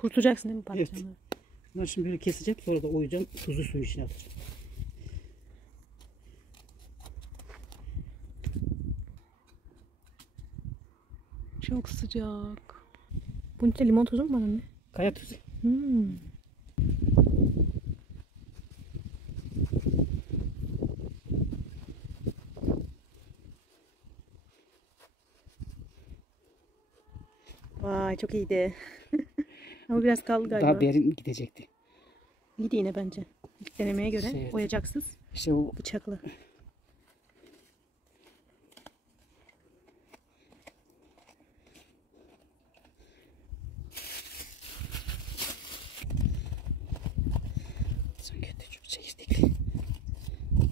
Kurutacaksın değil mi Evet. patlıcanları? Bunları şimdi böyle keseceğim. Sonra da oyacağım. Tuzlu suyun içine atacağım. Çok sıcak. Bunun içinde limon tuzu mu var anne? Kaya tuzu. Vay çok iyiydi. Ama biraz kaldı galiba. Daha derin gidecekti. İyiydi yine bence. İlk denemeye göre Evet. oyacaksız. İşte o Bıçakla. kötü çok çekirdekli.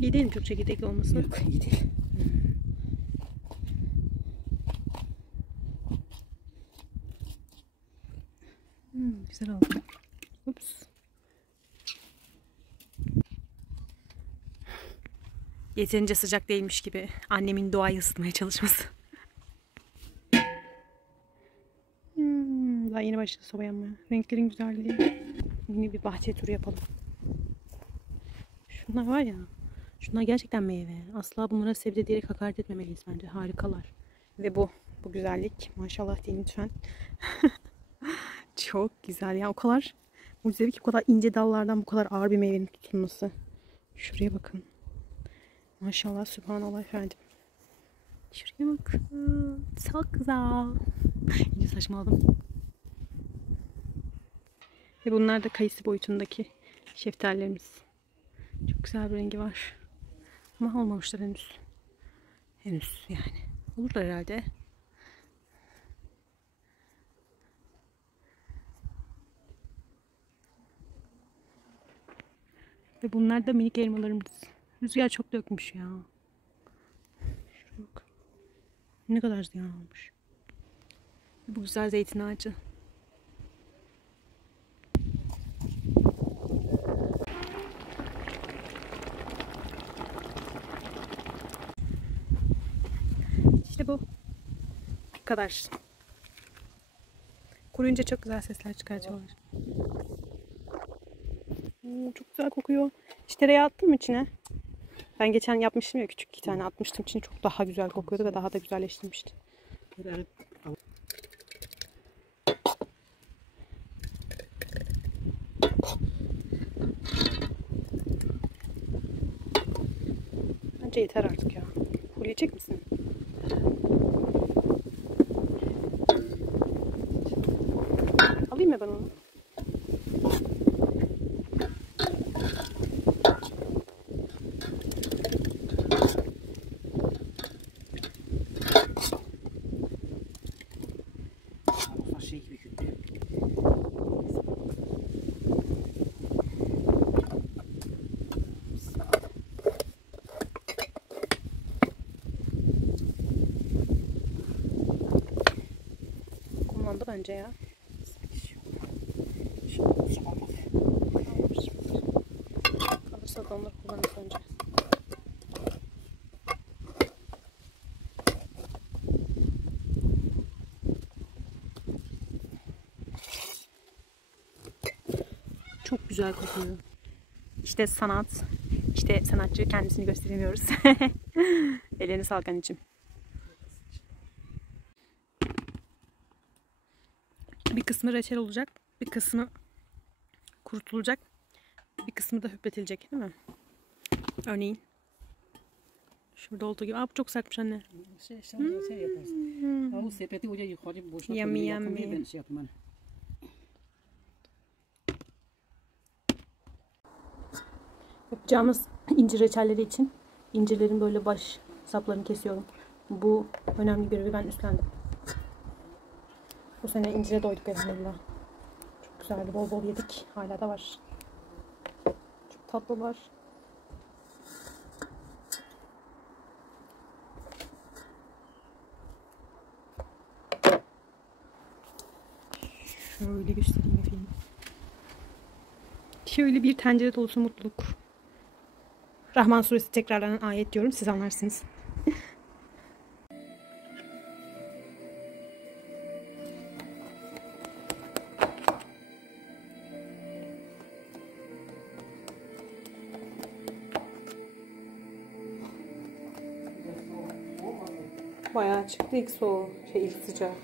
İyi değil mi çok çekirdekli olması? Yok iyi değil. Güzel oldu. Ups. Yeterince sıcak değilmiş gibi annemin doğayı ısıtmaya çalışması. Daha yeni başladı soba yanmaya. Renklerin güzelliği. Yine bir bahçe turu yapalım. Şunlar var ya. Şunlar gerçekten meyve. Asla bunlara sebze diyerek hakaret etmemeliyiz bence. Harikalar. Ve bu güzellik. Maşallah deyin lütfen. Çok güzel ya. O kadar mucizevi ki bu kadar ince dallardan bu kadar ağır bir meyvenin tutulması. Şuraya bakın. Maşallah, sübhanallah efendim. Şuraya bakın. Çok güzel. İyice saçmaladım. Ve bunlar da kayısı boyutundaki şeftalilerimiz. Çok güzel bir rengi var. Ama olmamışlar henüz. Henüz yani. Olurlar herhalde. Ve bunlar da minik elmalarımız. Rüzgar çok dökmüş ya. Şuraya bak. Ne kadar ziyan olmuş. Bu güzel zeytin ağacı. İşte bu. Bu kadar. Kuruyunca çok güzel sesler çıkartıyorlar. Çok güzel kokuyor. Hiç tereyağı attın mı içine? Ben geçen yapmıştım ya, küçük 2 tane atmıştım içine. Çok daha güzel kokuyordu ve daha da güzelleştirmişti. Bence yeter artık ya. Full yiyecek misin? Alayım mı ben onu? Şey gibi kötü. Kullandı bence ya. Kalırsa da onları kullanırız önce. Çok güzel kokuyor. İşte sanat. İşte sanatçı, kendisini gösteremiyoruz. Ellerini sağlık anneciğim. Bir kısmı reçel olacak. Bir kısmı kurutulacak. Bir kısmı da hüpletilecek, değil mi? Örneğin. Şurada olduğu gibi. Bu çok sertmiş anne. Şey yaparsın. Bu sepeti hoca yukarı boşuna Yummy, koyuyor. Yakın yummy. ben şey yaptım hani. Yapacağımız incir reçelleri için incirlerin böyle baş saplarını kesiyorum. Bu önemli görevi ben üstlendim. Bu sene incire doyduk elhamdülillah. Çok güzeldi. Bol bol yedik. Hala da var. Çok tatlılar. Şöyle göstereyim efendim. Şöyle bir tencere dolusu mutluluk. Rahman suresi tekrarlanan ayet diyorum. Siz anlarsınız. Bayağı çıktı ilk soğuğu, ilk sıcağı.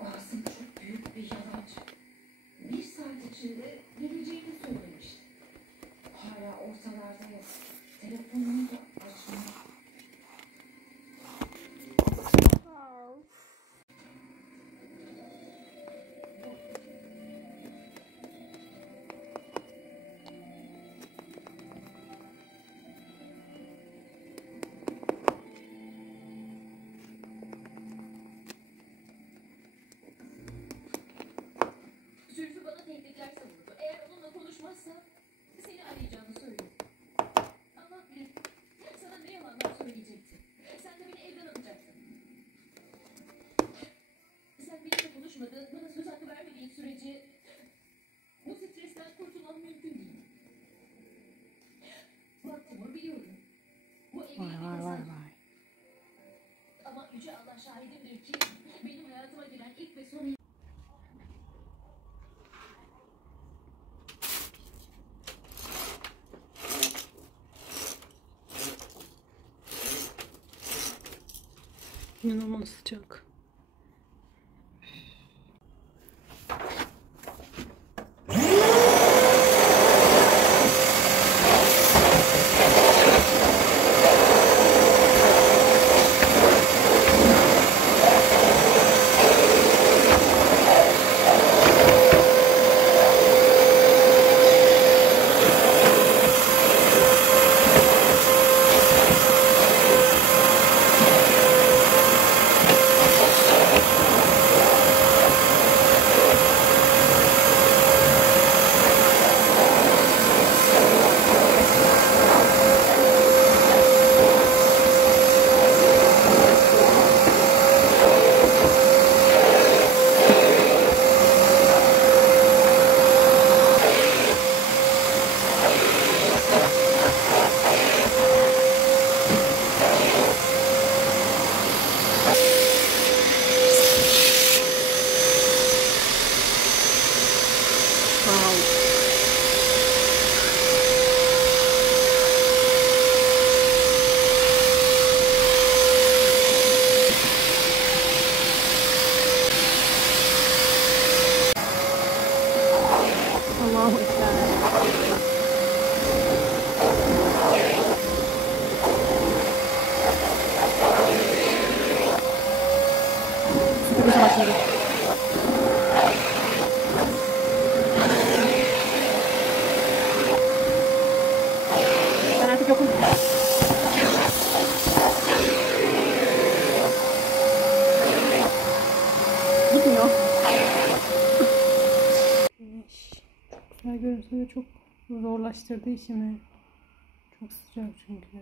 Asım çok büyük bir yalancı. 1 saat içinde geleceğini söylemişti. Hala ortalarda yok. Telefonunu da açmıyor. Zülfü bana tehditler savurdu. Eğer onunla konuşmazsa seni arayacağını söyledi. Allah bilir. Sana ne yalanlar söyleyecekti. Sen de beni evden atacaktın. Sen benimle konuşmadın, bana söz hakkı vermediğin sürece bu stresten kurtulmam mümkün değil. Bak Timur, biliyorum. Bu evlilik bir tesadüf. Ama Yüce Allah şahidimdir ki benim hayatıma giren ilk ve son İnanılmaz sıcak. Allahu Ekber. Sıkıntı başladı. Ben artık yokum. Gitmiyor. Güzel görünse de çok zorlaştırdı işimi. Çok sıcak çünkü.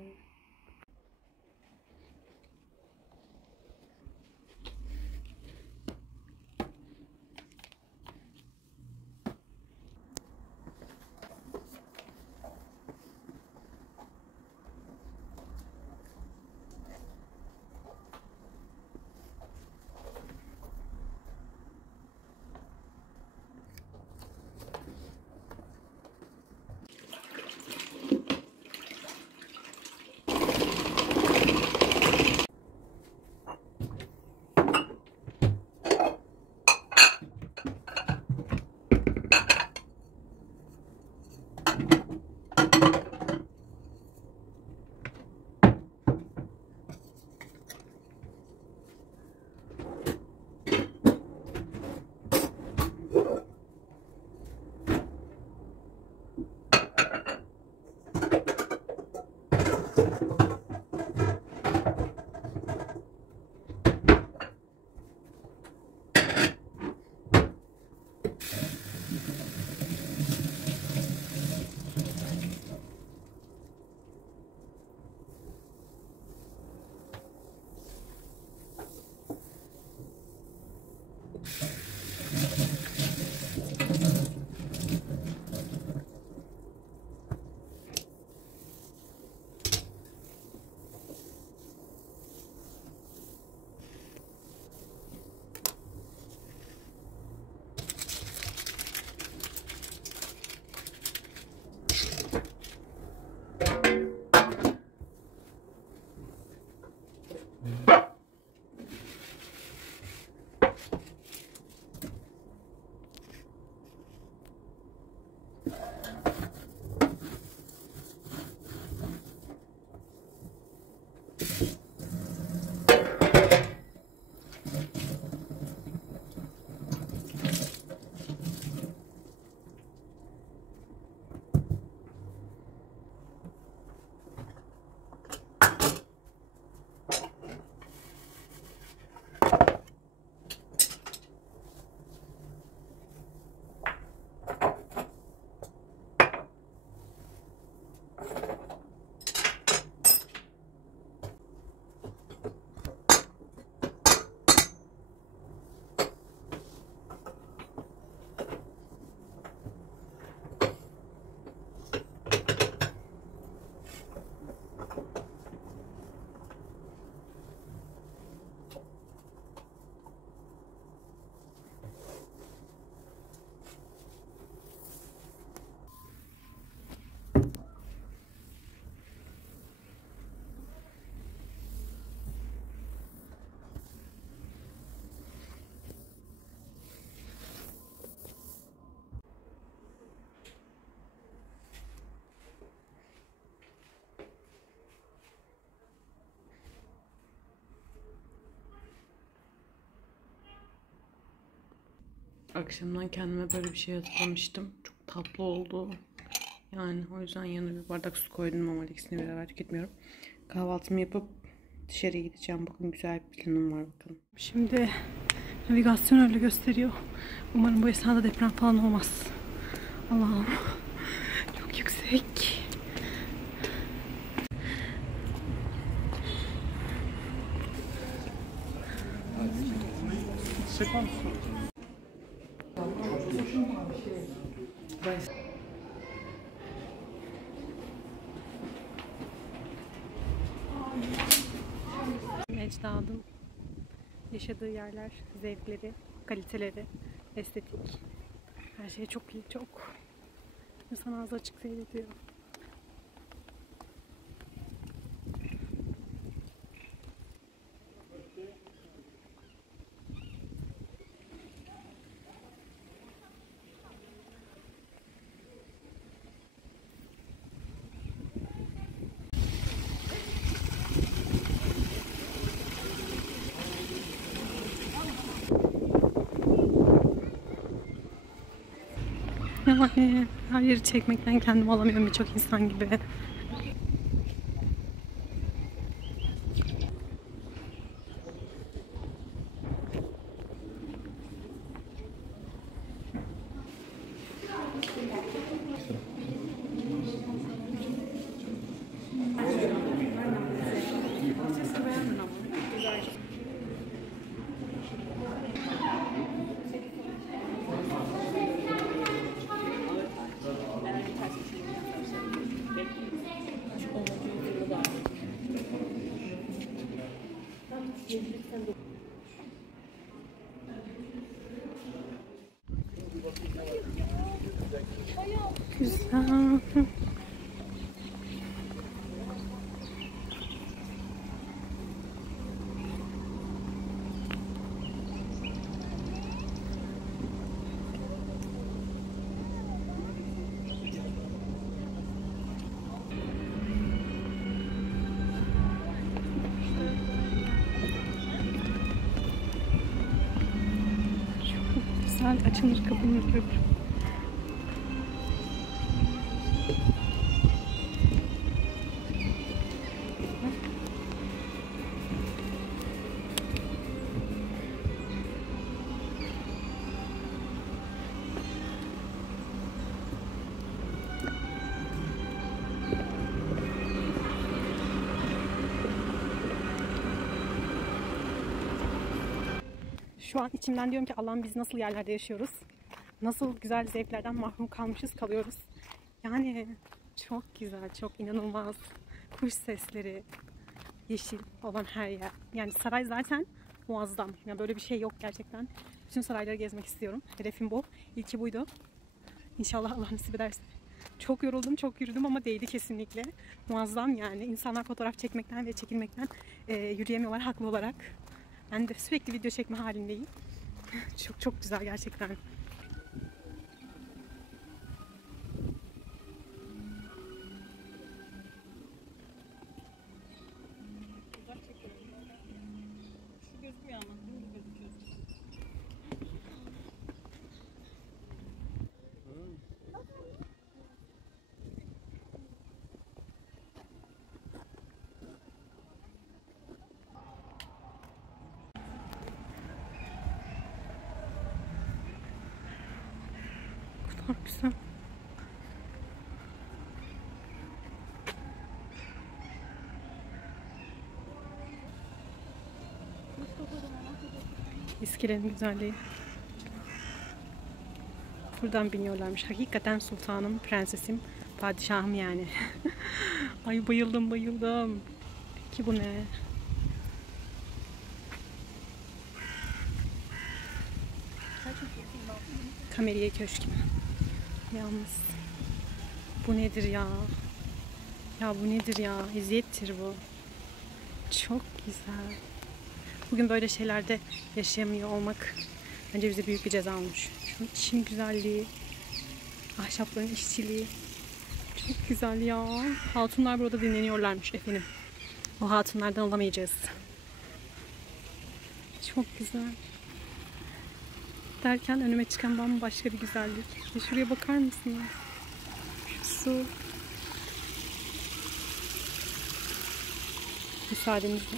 Akşamdan kendime böyle bir şey hazırlamıştım. Çok tatlı oldu. Yani o yüzden yanına bir bardak su koydum ama ikisini beraber tüketmiyorum. Kahvaltımı yapıp dışarıya gideceğim. Bugün güzel bir planım var bakalım. Şimdi navigasyon öyle gösteriyor. Umarım bu esnada deprem falan olmaz. Allah'ım. Çok yüksek. Ecdadın yaşadığı yerler, zevkleri, kaliteleri, estetik. Her şey çok iyi, çok. İnsan ağzı açık seyrediyor. Yani her yeri çekmekten kendimi alamıyorum birçok insan gibi. Güzel. Güzel açılır kapanır. Şu an içimden diyorum ki Allah'ım biz nasıl yerlerde yaşıyoruz? Nasıl güzel zevklerden mahrum kalıyoruz. Yani çok güzel, çok inanılmaz. Kuş sesleri, yeşil olan her yer. Yani saray zaten muazzam. Yani böyle bir şey yok gerçekten. Bütün sarayları gezmek istiyorum. Hedefim bu. İlki buydu. İnşallah Allah nasip ederse. Çok yoruldum, çok yürüdüm ama değdi kesinlikle. Muazzam yani. İnsanlar fotoğraf çekmekten ve çekilmekten yürüyemiyorlar haklı olarak. Ben de sürekli video çekme halindeyim. Çok çok güzel gerçekten. Çok güzel. İskelenin güzelliği. Buradan biniyorlarmış. Hakikaten sultanım, prensesim, padişahım yani. Ay bayıldım. Peki bu ne? Kameriye Köşkü. Yalnız. Bu nedir ya? Ya bu nedir ya? Eziyettir bu. Çok güzel. Bugün böyle şeylerde yaşayamıyor olmak bence bize büyük bir ceza olmuş. Şu çim güzelliği, ahşapların işçiliği çok güzel ya. Hatunlar burada dinleniyorlarmış efendim. O hatunlardan alamayacağız. Çok güzel. derken önüme çıkan bambaşka bir güzellik. Şuraya bakar mısınız? Şu su. Müsaadenizle.